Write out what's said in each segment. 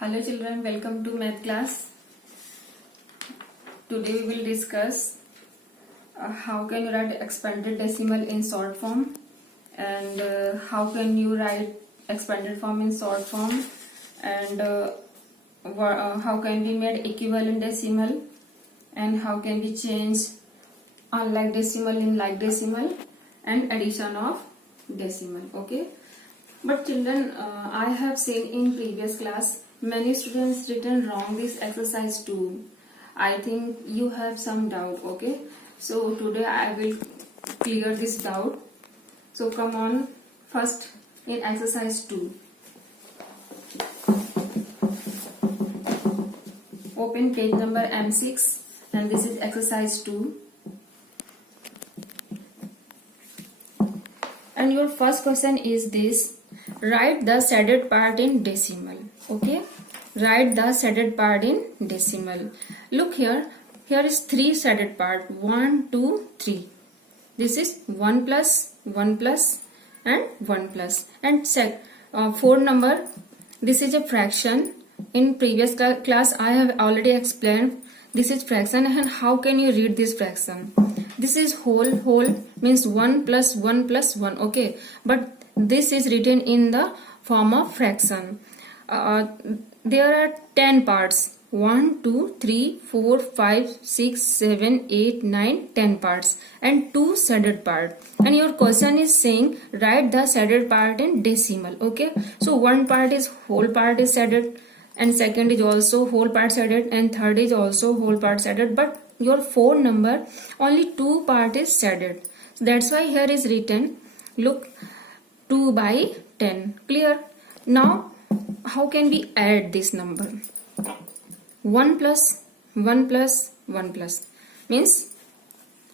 Hello children, welcome to math class. Today we will discuss how can you write expanded decimal in short form and how can you write expanded form in short form and how can be made equivalent decimal and how can we change unlike decimal in like decimal and addition of decimal. Okay, but children, I have seen in previous class many students written wrong this exercise 2. I think you have some doubt. Okay, so today I will clear this doubt. So come on, first in exercise 2, open page number M6 and this is exercise 2. And your first question is this: write the shaded part in decimal. Okay, write the shaded part in decimal. Look here, here is 3 shaded part, 1, 2, 3. This is 1 plus, 1 plus and 1 plus. And 4 number, this is a fraction. In previous class I have already explained this is fraction and how can you read this fraction. This is whole means 1 plus 1 plus 1. Okay, but this is written in the form of fraction. There are 10 parts, 1 2 3 4 5 6 7 8 9 10 parts and 2 shaded part. And your question is saying write the shaded part in decimal. Okay, so one part is whole part is shaded and second is also whole part shaded and third is also whole part shaded, but your 4 number only 2 part is shaded. So that's why here is written, look, 2 by 10. Clear? Now how can we add this number? 1 plus 1 plus 1 plus means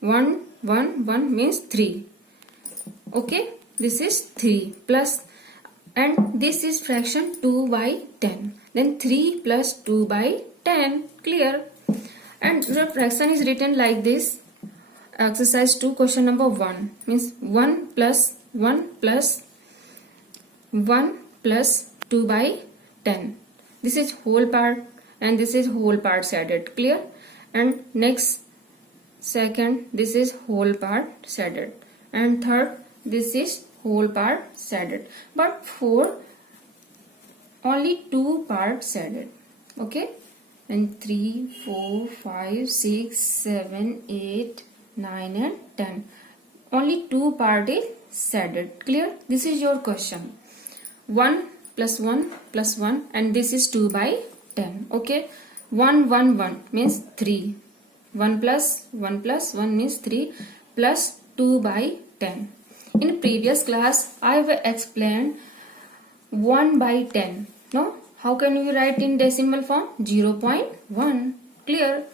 1 1 1 means 3. Okay, this is 3 plus, and this is fraction 2 by 10, then 3 plus 2 by 10. Clear? And the fraction is written like this. Exercise 2 question number 1 means 1 plus 1 plus 1 plus 2 by 10. This is whole part and this is whole part shaded. Clear? And next, second, this is whole part shaded, and third, this is whole part shaded, but 4 only 2 parts shaded. Okay, and 3 4 5 6 7 8 9 and 10 only 2 part is shaded. Clear? This is your question. 1 plus 1 plus 1 and this is 2 by 10. Okay, 1 1 1 means 3. 1 plus 1 plus 1 means 3 plus 2 by 10. In previous class I have explained 1 by 10. No, how can you write in decimal form? 0.1. Clear?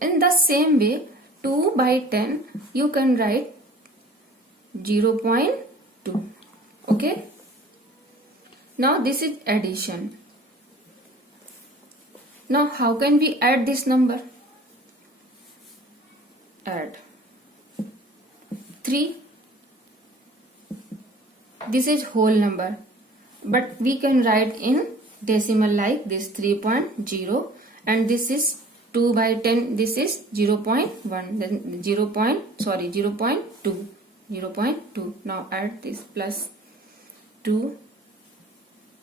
In the same way, 2 by 10 you can write 0.2. Okay, now this is addition. Now how can we add this number? Add 3. This is whole number, but we can write in decimal like this, 3.0, and this is 2 by 10, this is 0.1, then 0.2. Now add this plus 2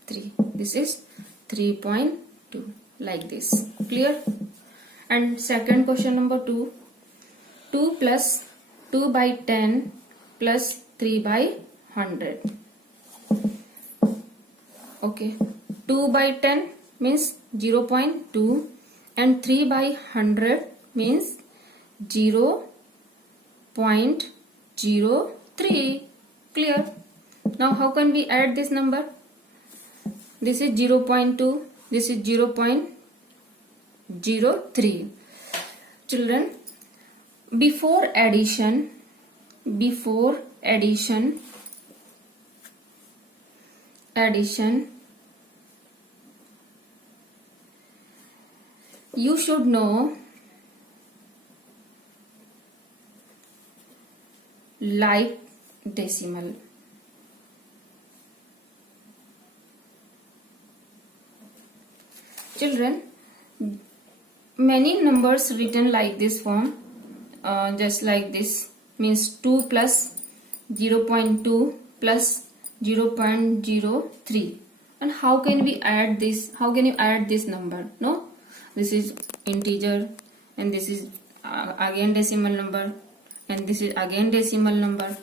3, this is 3.2, like this. Clear? And second question number 2, 2 plus 2 by 10 plus 3 by 100. Okay, 2 by 10 means 0.2 and 3 by 100 means 0.03. Clear? Now how can we add this number? This is 0.2, this is 0.03. Children, before addition you should know like decimal. Children, many numbers written like this form, just like this, means 2 plus 0.2 plus 0.03. And how can we add this? How can you add this number? No, this is integer, and this is again decimal number, and this is again decimal number.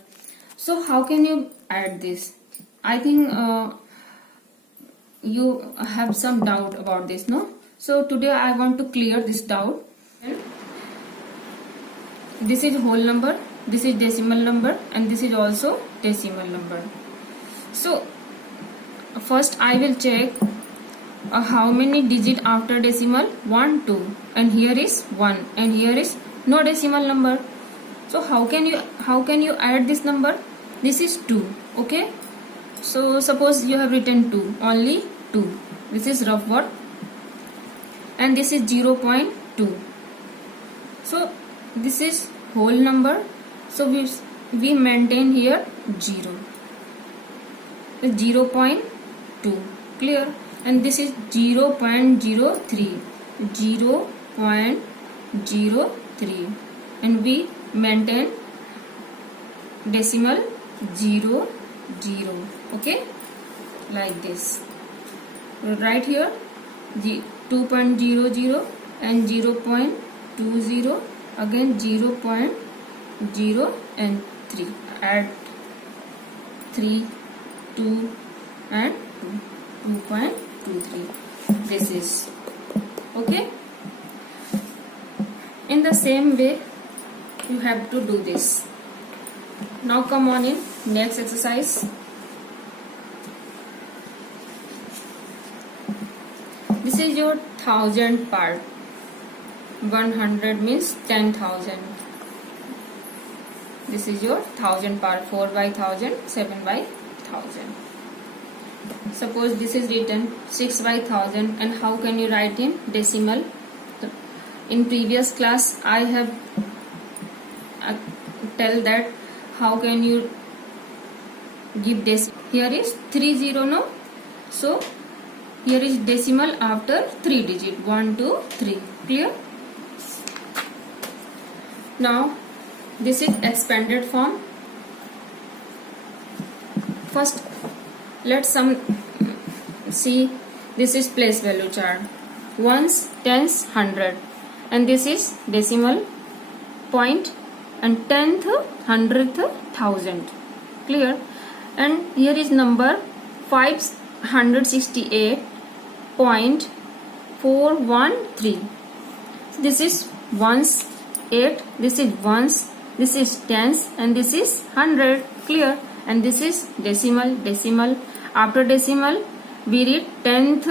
So how can you add this? I think you have some doubt about this, no? So today I want to clear this doubt. This is whole number, this is decimal number, and this is also decimal number. So first I will check how many digit after decimal. 1, 2, and here is 1, and here is no decimal number. So how can you add this number? This is 2. Okay, so suppose you have written 2, only 2. This is rough word, and this is 0.2. So this is whole number, so we maintain here 0. 0.2, clear? And this is 0.03, 0.03, and we maintain decimal 0, 0. Okay, like this. Right here 2.00 and 0.20, again 0.0 and 3. Add 3, 2 and 2, 2.23. This is okay. In the same way you have to do this. Now come on in next exercise. This is your 1000 part. 100 means 10,000. This is your 1000 part. 4 by 1000, 7 by 1000. Suppose this is written 6 by 1000, and how can you write in decimal? In previous class I have tell that how can you give decimal. Here is 30, no? So here is decimal after 3 digit, 1, 2, 3. Clear? Now this is expanded form. First let's see. This is place value chart. Ones, tens, 100, and this is decimal point, and 10th, 100th, 1000. Clear? And here is number 568.413. This is ones, 8, this is ones, this is tens, and this is 100. Clear? And this is decimal. After decimal we read 10th,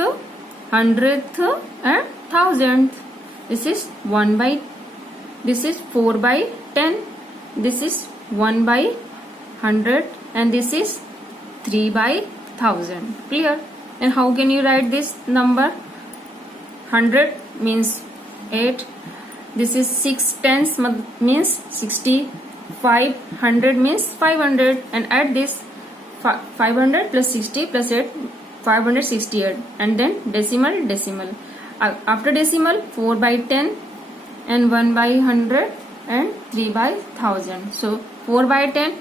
100th and 1000th. This is 1 by, this is 4 by 10, this is 1 by 100, and this is 3 by 1000. Clear? And how can you write this number? 100 means 8, this is 6 tens means 60, 500 means 500, and add this 500 plus 60 plus 8, 568, and then decimal. After decimal 4 by 10 and 1 by 100 and 3 by 1000. So 4 by 10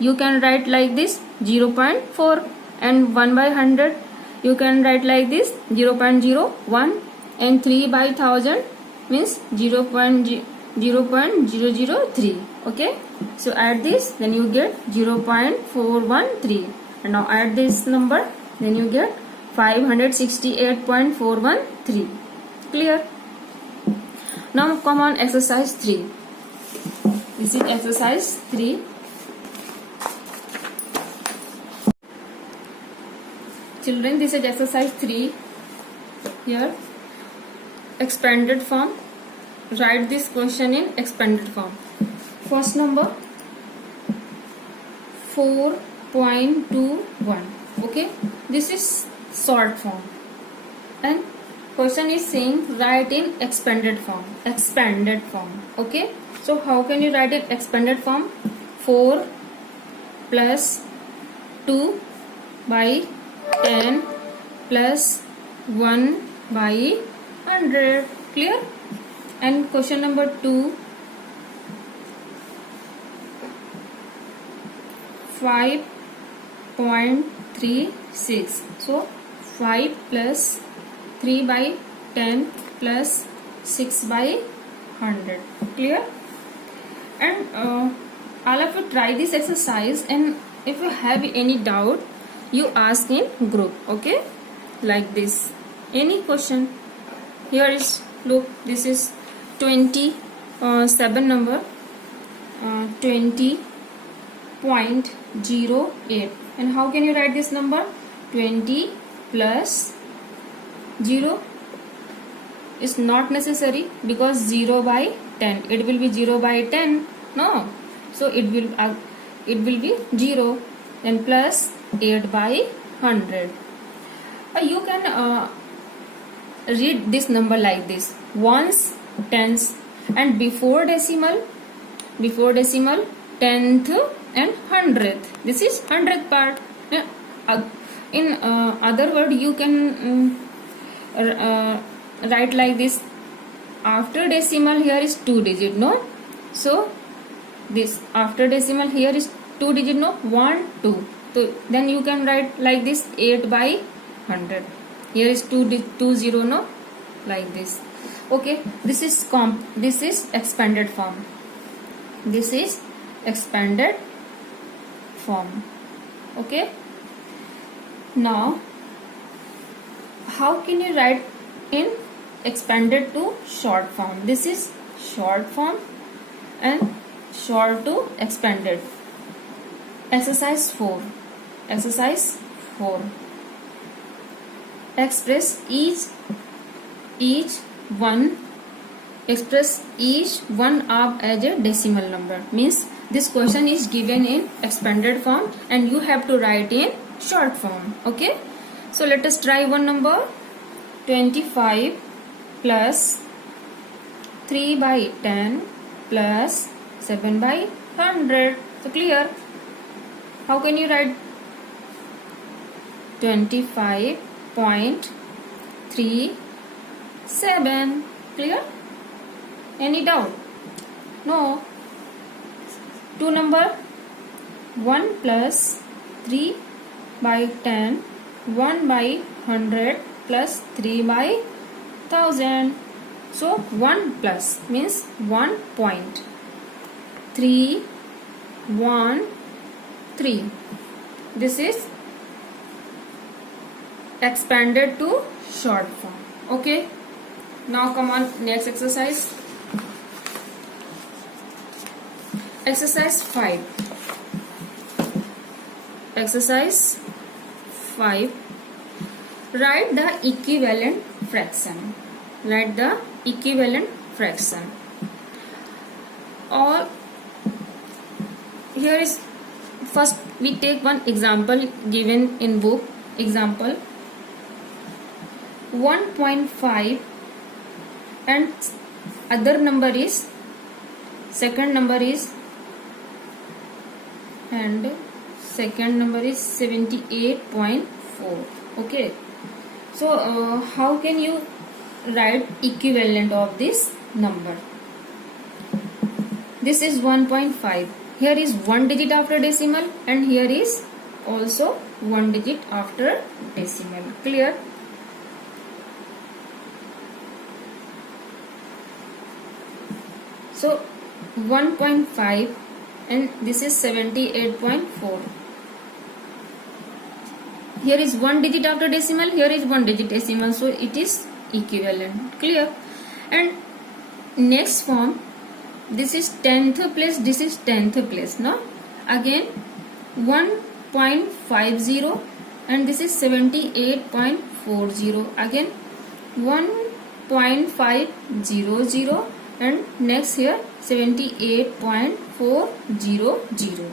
you can write like this 0.4, and 1 by 100 you can write like this 0.01, and 3 by 1000 means 0.003. Okay, so add this, then you get 0.413, and now add this number, then you get 568.413. Clear? Now come on exercise 3. This is exercise 3. Children, this is exercise 3. Here expanded form. Write this question in expanded form. First number 4.21. Okay, this is short form, and question is saying write in expanded form. Okay, so how can you write in expanded form? 4 plus 2 by 10 plus 1 by 100. Clear? And question number 2, 5.36. So 5 plus 3 by 10 plus 6 by 100. Clear? And all of you try this exercise, and if you have any doubt, you ask in group. Okay, like this. Any question? Here is, look, this is 27 number, 20.08. And how can you write this number? 20 plus 0 is not necessary, because 0 by 10, it will be 0 by 10, no, so it will be 0, and plus 8 by 100. You can read this number like this: ones, tens, and before decimal, tenth and hundredth. This is hundredth part. In other word, you can write like this: after decimal here is 2 digit, no, so this after decimal here is 2 digit, no, 1 2, so then you can write like this: 8 by 100. Here is 2 0, no, like this. Okay, this is expanded form. This is expanded form. Okay, now how can you write in expanded to short form? This is short form and short to expanded. Exercise 4. Express each one up as a decimal number. Means this question is given in expanded form and you have to write in short form. Okay, so let us try one number: 25 plus 3 by 10 plus 7 by 100. So clear? How can you write 25.37? Clear? Any doubt? No. 2 number: 1 plus 3 by 10, 1 by 100 plus 3 by 1000. So 1 plus means 1.313. This is expanded to short form. Okay, now come on, next exercise. Exercise 5. Write the equivalent fraction. All here is, first we take one example given in book. Example 1.5 and other number is, second number is 78.4. okay, so how can you write equivalent of this number? This is 1.5. Here is 1 digit after decimal and here is also 1 digit after decimal. Clear? So 1.5 and this is 78.4. Here is 1 digit after decimal, here is 1 digit decimal, so it is equivalent. Clear? And next form, this is 10th place, this is 10th place. No, again 1.50 and this is 78.40. again 1.500 and next here 78.400.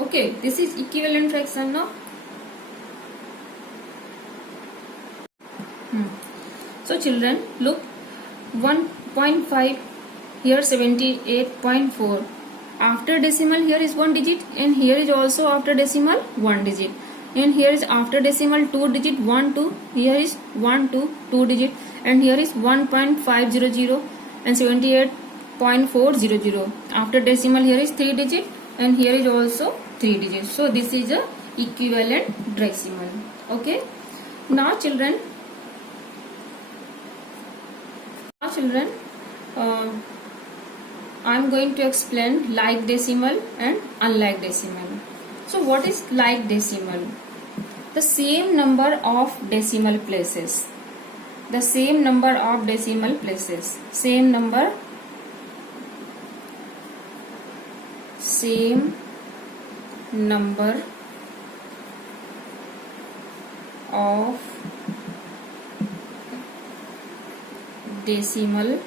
okay, this is equivalent fraction. No, so children, look, 1.5 here 78.4. after decimal here is 1 digit and here is also after decimal 1 digit. and here is after decimal 2 digit 1 2, here is 1 2 2 digit, and here is 1.500 and 78.400. After decimal here is 3 digit and here is also 3 digits. So this is a equivalent decimal. Okay. Now children, I am going to explain like decimal and unlike decimal. So what is like decimal? The same number of decimal places. The same number of decimal places. Same number of decimal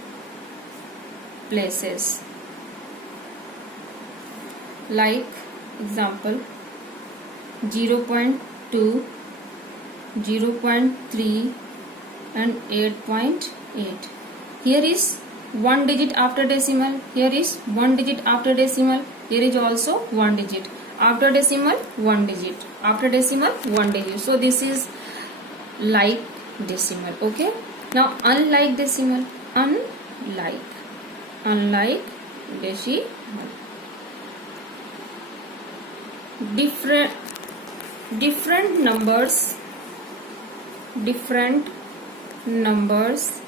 places. Like example 0.2, 0.3 and 8.8. Here is 1 digit after decimal, here is 1 digit after decimal, here is also 1 digit. After decimal 1 digit, after decimal 1 digit. So this is like decimal. Okay. Now unlike decimal, unlike decimal. Different numbers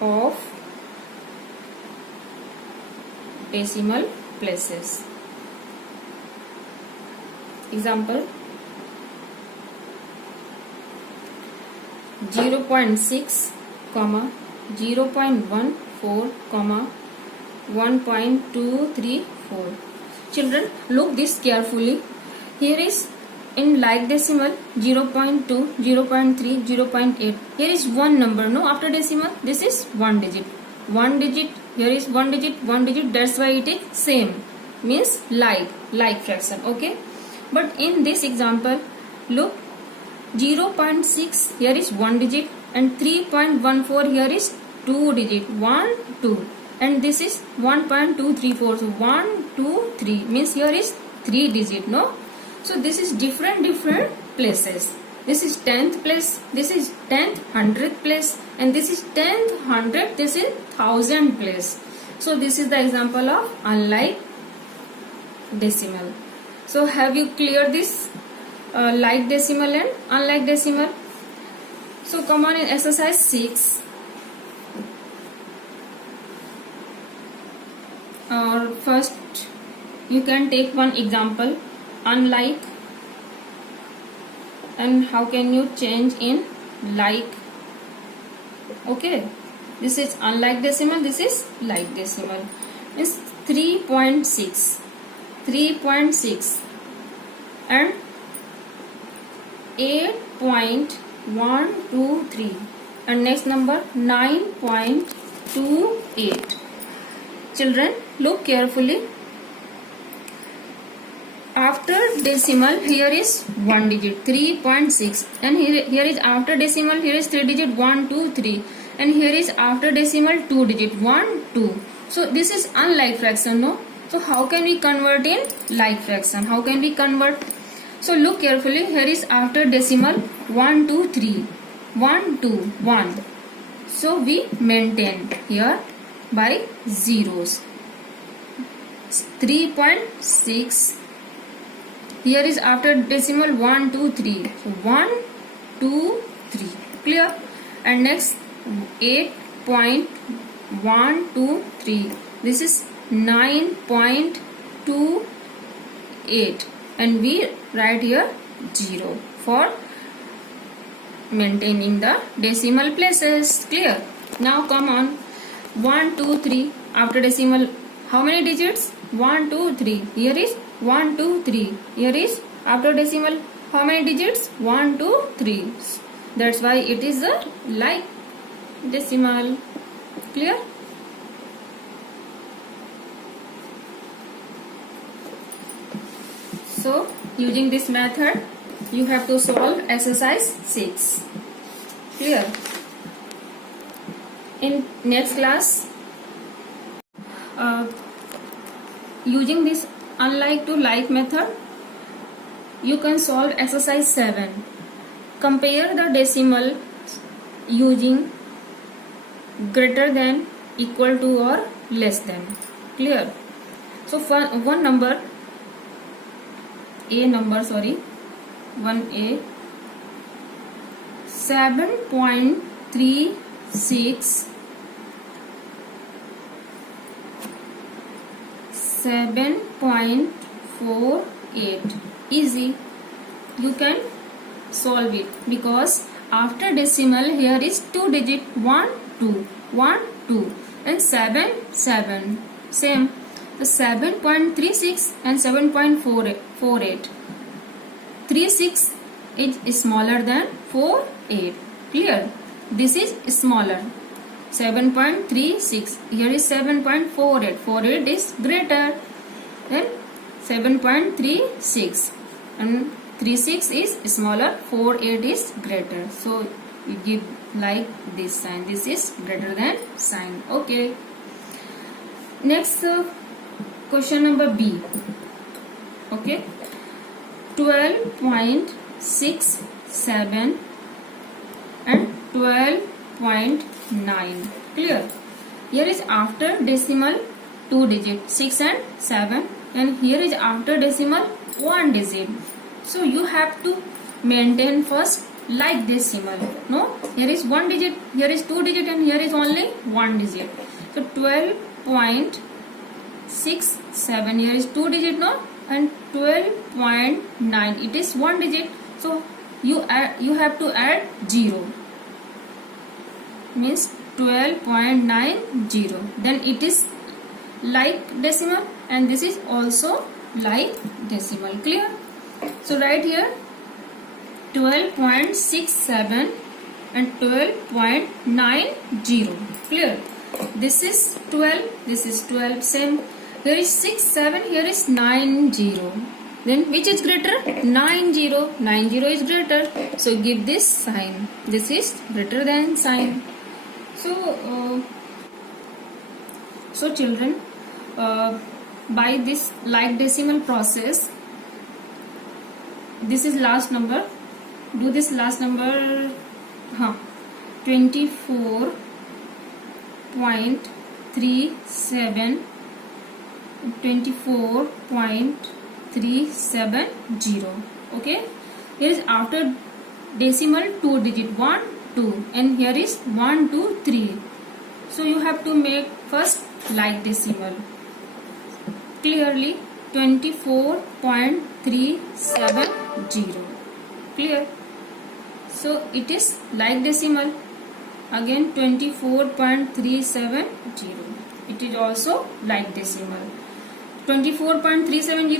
of decimal places. Example 0.6, 0.14, 1.234. Children, look this carefully. Here is in like decimal 0.2, 0.3, 0.8. Here is one number, no? After decimal, this is 1 digit. 1 digit, here is 1 digit, 1 digit. That's why it is same. Means like fraction. Okay. But in this example, look, 0.6 here is 1 digit and 3.14 here is 2 digit, 1 2, and this is 1.234. So 1 2 3 means here is 3 digit, no? So this is different places. This is 10th place, this is 10th 100th place, and this is 10th 100th, this is 1000th place. So this is the example of unlike decimal. So have you cleared this like decimal and unlike decimal? So come on in exercise 6. First you can take one example, unlike, and how can you change in like. Okay, this is unlike decimal, this is like decimal. Is 3.6 and 8.123 and next number 9.28. Children, look carefully. After decimal here is 1 digit 3.6, and here is after decimal, here is 3 digit 1 2 3, and here is after decimal 2 digit 1 2. So this is unlike fraction, no? So how can we convert in like fraction? How can we convert? So look carefully. Here is after decimal 1 2 3, 1 2 1. So we maintain here by zeros. 3.6. Here is after decimal 1 2 3. So 1 2 3. Clear? And next 8.123. This is 9.28, and we write here 0 for maintaining the decimal places. Clear? Now come on, 1 2 3 after decimal, how many digits? 1 2 3. Here is 1 2 3. Here is after decimal, how many digits? 1 2 3. That's why it is a like decimal. Clear? So using this method you have to solve exercise 6. Clear? In next class using this unlike to like method, you can solve exercise 7. Compare the decimal using greater than, equal to or less than. Clear? So for one number, A number, sorry, 1A, 7.36 7.48. Easy. You can solve it because after decimal here is 2 digit 1 2 1 2 and 7 7 same. So 7.36 and 7.48. 36 is smaller than 48. Clear? This is smaller. 7.36. Here is 7.48. 48 is greater than 7.36 and 36 is smaller. 48 is greater. So you give like this sign. This is greater than sign. Okay. Next question number B. Okay. 12.67 and 12.9. Clear? Here is after decimal 2 digit 6 and 7 and here is after decimal 1 digit. So you have to maintain first like decimal. No, here is 1 digit, here is 2 digit and here is only 1 digit. So 12.67, here is 2 digit, no, and 12.9, it is 1 digit. So you have to add 0, means 12.90. Then it is like decimal and this is also like decimal. Clear? So write here 12.67 and 12.90. Clear? This is 12, this is 12, same. Here is 6 7, here is 90. Then which is greater? 90. 90 is greater. So give this sign. This is greater than sign. So children, by this like decimal process, this is last number. Do this last number. 24.37 24.370. Okay, here is after decimal 2 digit 1 2 and here is 1 2 3. So you have to make first like decimal. Clearly 24.370. Clear? So it is like decimal. Again 24.370. It is also like decimal. 24.370,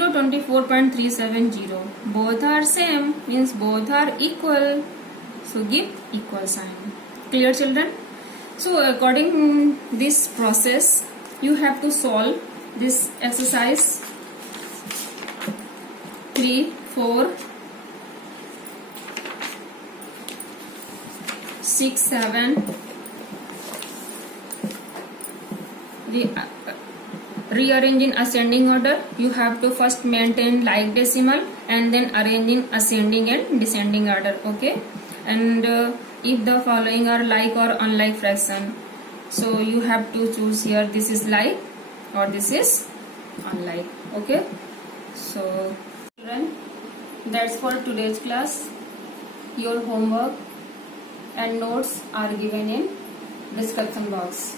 24.370. Both are same, means both are equal. So give equal sign. Clear, children? So according this process, you have to solve this exercise 3, 4, 6, 7. Rearrange in ascending order. You have to first maintain like decimal and then arrange in ascending and descending order. Okay, and if the following are like or unlike fraction, so you have to choose here this is like or this is unlike. Okay, so children, that's for today's class. Your homework and notes are given in description box.